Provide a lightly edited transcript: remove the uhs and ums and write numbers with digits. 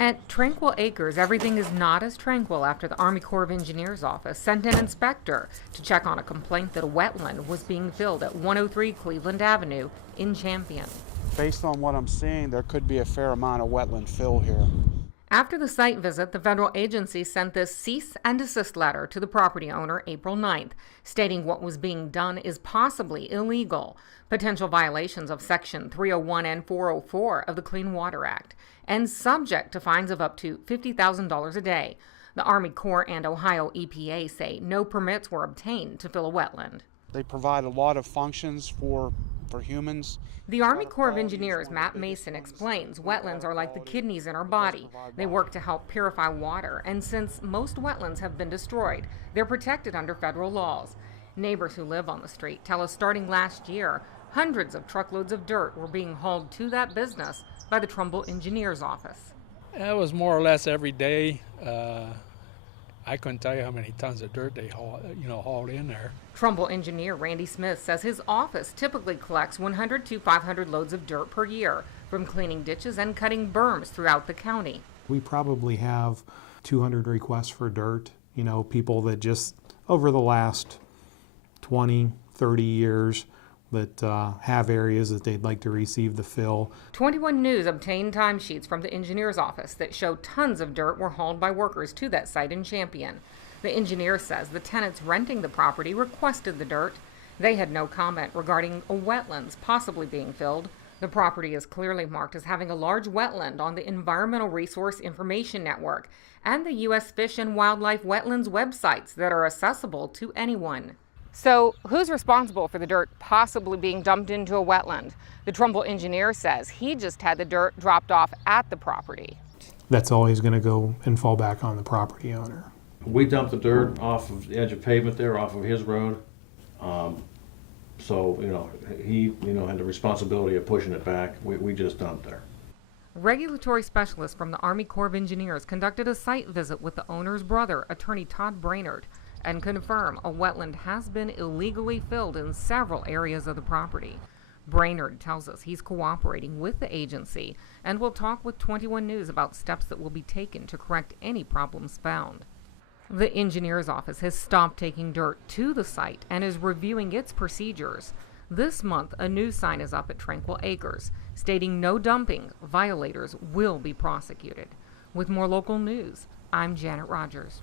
At Tranquil Acres, everything is not as tranquil after the Army Corps of Engineers office sent an inspector to check on a complaint that a wetland was being filled at 103 Cleveland Avenue in Champion. Based on what I'm seeing, there could be a fair amount of wetland fill here. After the site visit, the federal agency sent this cease and desist letter to the property owner April 9th, stating what was being done is possibly illegal, potential violations of Section 301 and 404 of the Clean Water Act, and subject to fines of up to $50,000 a day. The Army Corps and Ohio EPA say no permits were obtained to fill a wetland. They provide a lot of functions for humans. The Army Corps of Engineers, Matt Mason, explains wetlands are like the kidneys in our body. They work to help purify water, and since most wetlands have been destroyed, they're protected under federal laws. Neighbors who live on the street tell us starting last year, hundreds of truckloads of dirt were being hauled to that business by the Trumbull Engineers Office. It was more or less every day. I couldn't tell you how many tons of dirt they hauled in there. Trumbull engineer Randy Smith says his office typically collects 100 to 500 loads of dirt per year from cleaning ditches and cutting berms throughout the county. We probably have 200 requests for dirt, people that just over the last 20, 30 years that have areas that they'd like to receive the fill. 21 News obtained timesheets from the engineer's office that show tons of dirt were hauled by workers to that site in Champion. The engineer says the tenants renting the property requested the dirt. They had no comment regarding a wetlands possibly being filled. The property is clearly marked as having a large wetland on the Environmental Resource Information Network and the U.S. Fish and Wildlife Wetlands websites that are accessible to anyone. So, who's responsible for the dirt possibly being dumped into a wetland? The Trumbull engineer says he just had the dirt dropped off at the property. That's always going to go and fall back on the property owner. We dumped the dirt off of the edge of pavement there, off of his road. So, he, had the responsibility of pushing it back. We just dumped there. Regulatory specialists from the Army Corps of Engineers conducted a site visit with the owner's brother, attorney Todd Brainerd, and confirm a wetland has been illegally filled in several areas of the property. Brainerd tells us he's cooperating with the agency and will talk with 21 News about steps that will be taken to correct any problems found. The engineer's office has stopped taking dirt to the site and is reviewing its procedures. This month, a new sign is up at Tranquil Acres stating no dumping. Violators will be prosecuted. With more local news, I'm Janet Rogers.